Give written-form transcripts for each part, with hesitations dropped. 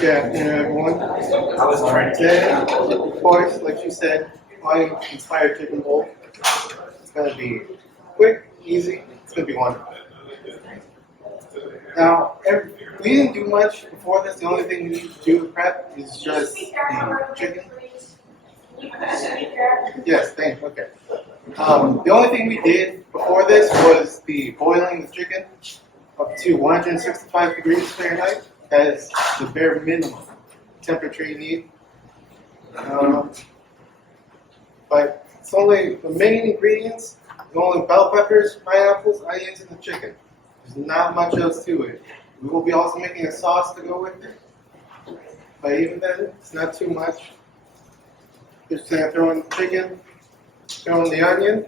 Good afternoon, everyone. I was trying today, of course, like you said, my inspired chicken bowl. It's going to be quick, easy. It's going to be wonderful. Now, we didn't do much before this. The only thing we need to do to prep is just the chicken. Yes, thanks. Okay. The only thing we did before this was the boiling the chicken up to 165 degrees Fahrenheit as the bare minimum temperature you need. But it's only the main ingredients, the only bell peppers, pineapples, onions, and the chicken. There's not much else to it. We will be also making a sauce to go with it. But even then, it's not too much. Just gonna throw in the chicken, throw in the onion,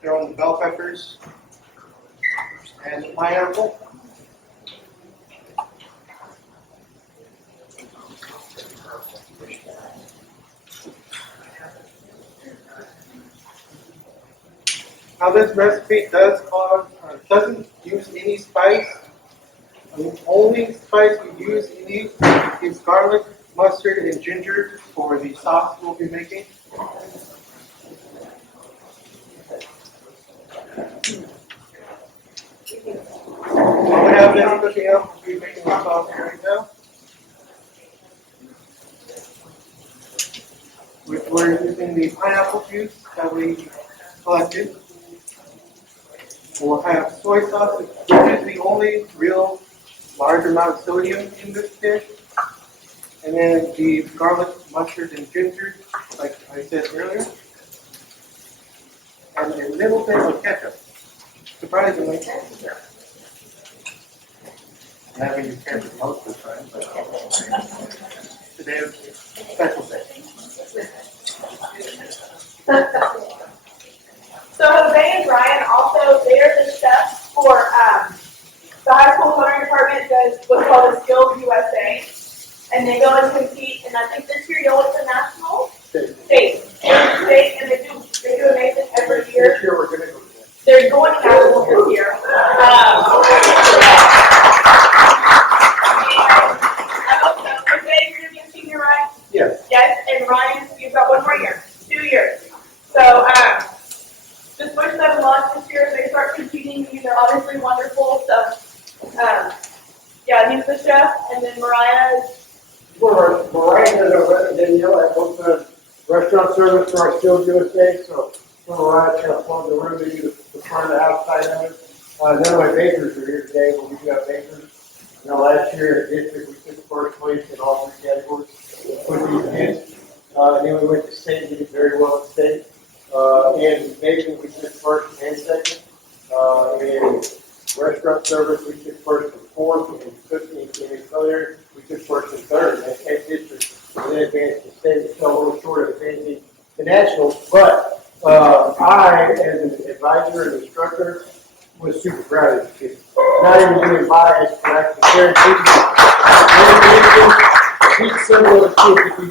throw in the bell peppers, and the pineapple. Now this recipe doesn't use any spice. The only spice we use in these is garlic, mustard, and ginger for the sauce we'll be making. While we have this cooking up, we'll be making the sauce right now. We're using the pineapple juice that we collected. We'll have soy sauce, which is the only real large amount of sodium in this dish. And then the garlic, mustard, and ginger, like I said earlier. And a little bit of ketchup. Surprisingly. I'm having you ketchup most of the time, but today is a special day. So Jose and Ryan also, they're the chefs for the high school culinary department does what's called a Skills USA. And they go and compete, and I think this year y'all went to national? State. And they do amazing every year. This year we're going to go to that. They're going to national this year. I hope so. Jose, you're going to be a senior, right? Yes. Yes, and Ryan, you've got one more year, 2 years. So, just wish them luck this year as they start competing. These are obviously wonderful. So, yeah, he's the chef, and then Mariah is. Mariah is our resident Danielle at both restaurant service for our Skills USA. So, Mariah's going to plug the room to the front of the outside of it. None of my bakers are here today, but we do have bakers. You know, last year in district we took first place in all 3 categories with these kids. And then we went to state, we did very well at state. In baking, we took first and second. In restaurant service, we took first and fourth. In cooking and culinary, we took first and third. And state district, and then advanced to state. We fell a little short of advancing to nationals. But I, as an advisor and instructor, was super proud of these kids. Not even being biased, but I can guarantee you, each similar kid you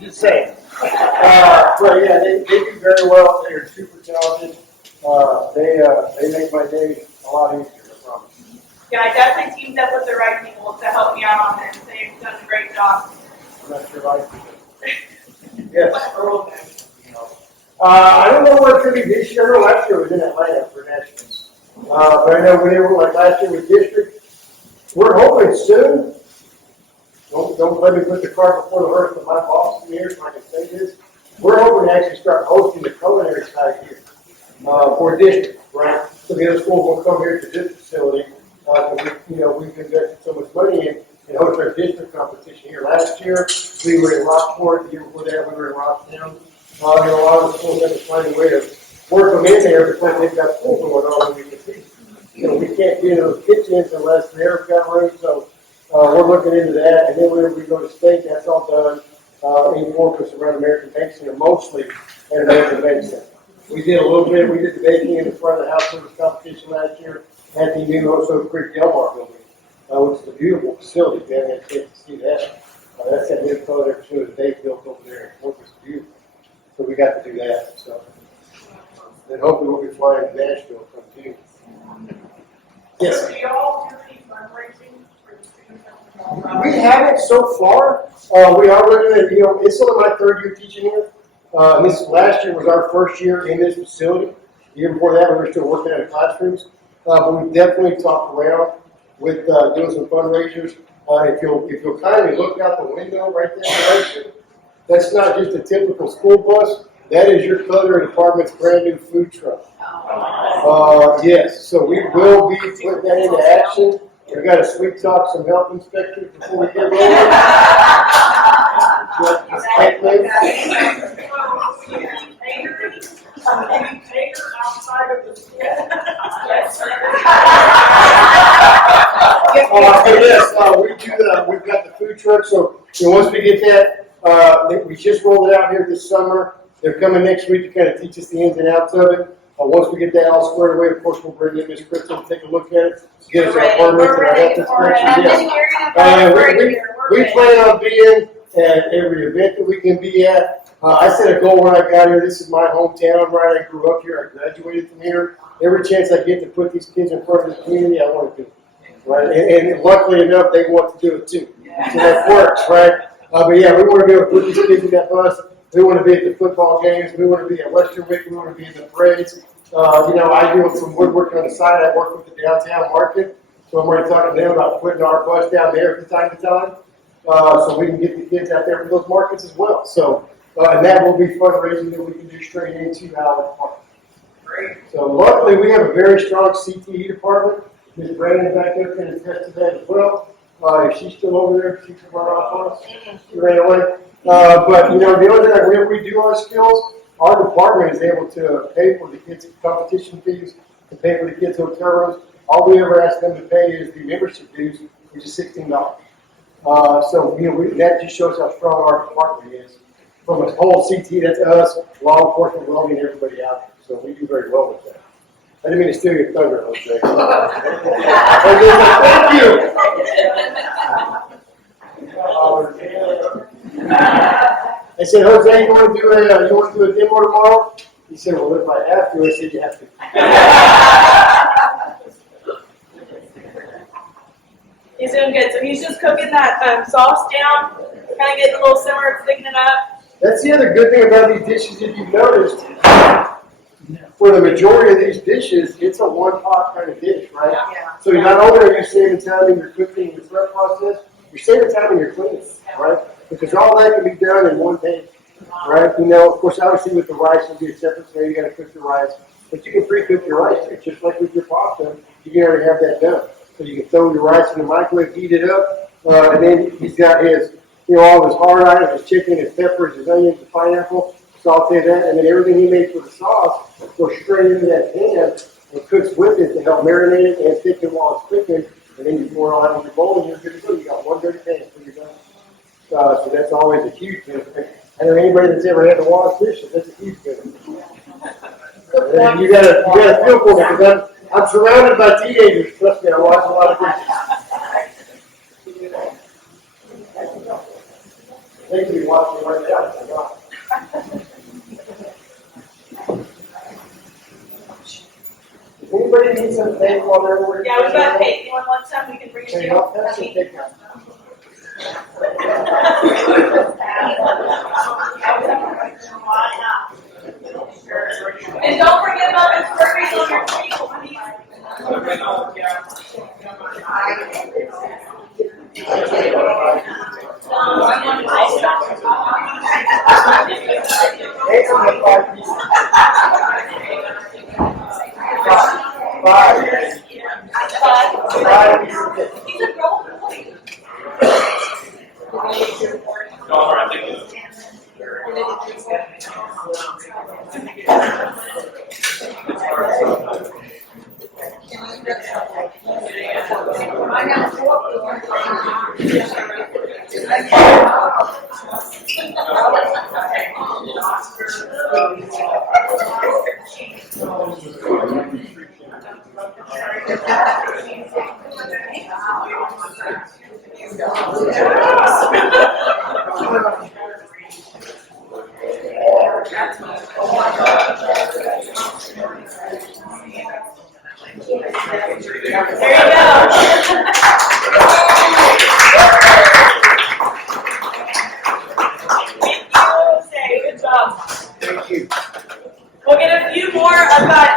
just say. But yeah, they do very well. They're super talented. They make my day a lot easier, I promise. Yeah, I definitely teamed up with the right people to help me out on this. They've done a great job. I'm not sure I can. Yes. I don't know what it's going to be this year. Last year was in Atlanta for nationals. But I know we were like last year with district. We're hoping soon. Don't let me put the cart before the horse, but my boss is here, so I can say this. We're hoping to actually start hosting the culinary side here for district, right? So the other schools will come here to this facility. We've invested so much money in hosting our district competition here. Last year, we were in Rockport. The year before that, we were in Rocktown. A lot of the schools have to find a way to work them in there because they've got schools going on when we compete. We can't get in those kitchens unless they've got room. So we're looking into that. And then whenever we go to state, that's all done in Corpus around American Bank Center, mostly at American Bank Center. We did a little bit. We did the baking in the front of the house service competition last year at the new Oso Creek Delmar building, which is a beautiful facility. If you haven't had a chance to see that, that's that new culinary facility they built over there in Corpus. Beautiful. So we got to do that. So then hopefully we'll be flying to Nashville from too. Yes. Do y'all do any fundraising for the We haven't so far. We are looking at, it's only my third year teaching here. This last year was our first year in this facility. The year before that, we were still working in classrooms. But we've definitely talked around with doing some fundraisers. If you'll kindly look out the window right there, that's not just a typical school bus. That is your culinary department's brand new food truck. Yes, so we will be putting that into action. We've got to sweet talk some health inspectors before we get rolling. We've got the food truck, so once we get that, we just rolled it out here this summer. They're coming next week to kind of teach us the ins and outs of it. Once we get that all squared away, of course, we'll bring in Ms. Crystal to take a look at it, get us our permits and our health inspection. Yes. We plan on being at every event that we can be at. I set a goal when I got here. This is my hometown, right? I grew up here. I graduated from here. Every chance I get to put these kids in front of the community, I want to do it, right? And luckily enough, they want to do it too. So that works, right? But yeah, we want to be able to put these kids in that bus. We want to be at the football games. We want to be at Western Wick. We want to be in the parades. I do some woodworking on the side. I work with the downtown market. So I'm already talking to them about putting our bus down there from time to time. So we can get the kids out there for those markets as well. So, and that will be fundraising that we can do straight into Howard Park. Great. So luckily we have a very strong CTE department. Ms. Brandon back there can attest to that as well. If she's still over there, she can run off on us. She ran away. But the other thing, whenever we do our skills, our department is able to pay for the kids' competition fees, to pay for the kids' hotel rooms. All we ever ask them to pay is the membership dues, which is $16. So that just shows how strong our department is. From a whole CT, that's us, law enforcement, welding, everybody out there. So we do very well with that. I didn't mean to steal your thunder, Jose. Thank you. I said, Jose, you want to do a demo tomorrow? He said, well, if I have to. I said, you have to. He's doing good. So he's just cooking that sauce down, kind of getting a little simmer, thickening it up. That's the other good thing about these dishes, if you've noticed. For the majority of these dishes, it's a one-pot kind of dish, right? Yeah. So not only are you saving time in your cooking and your prep process, you're saving time in your cleaning, right? Because all that can be done in one day, right? Of course, obviously with the rice, it'll be a separate thing. You got to cook the rice, but you can pre-cook your rice too, just like with your pasta. You can already have that done. So you can throw your rice in the microwave, heat it up, and then he's got his, all of his hard items, his chicken, his peppers, his onions, his pineapple. Saute that, and then everything he made for the sauce goes straight into that pan and cooks with it to help marinate it and thicken while it's cooking. And then you pour it all in your bowl and you're good to go. You got one dirty pan for your done. So that's always a huge benefit. I know anybody that's ever had to wash dishes, that's a huge benefit. And you gotta feel for me because I'm surrounded by teenagers. Trust me, I wash a lot of dishes. They can be watching right now. Anybody need some tape while they're working? Yeah, we've got tape. You want some? We can bring it to you. And don't forget about the Furbies on your table, please. He's a golden boy. There you go. you. We'll get a few more. I've got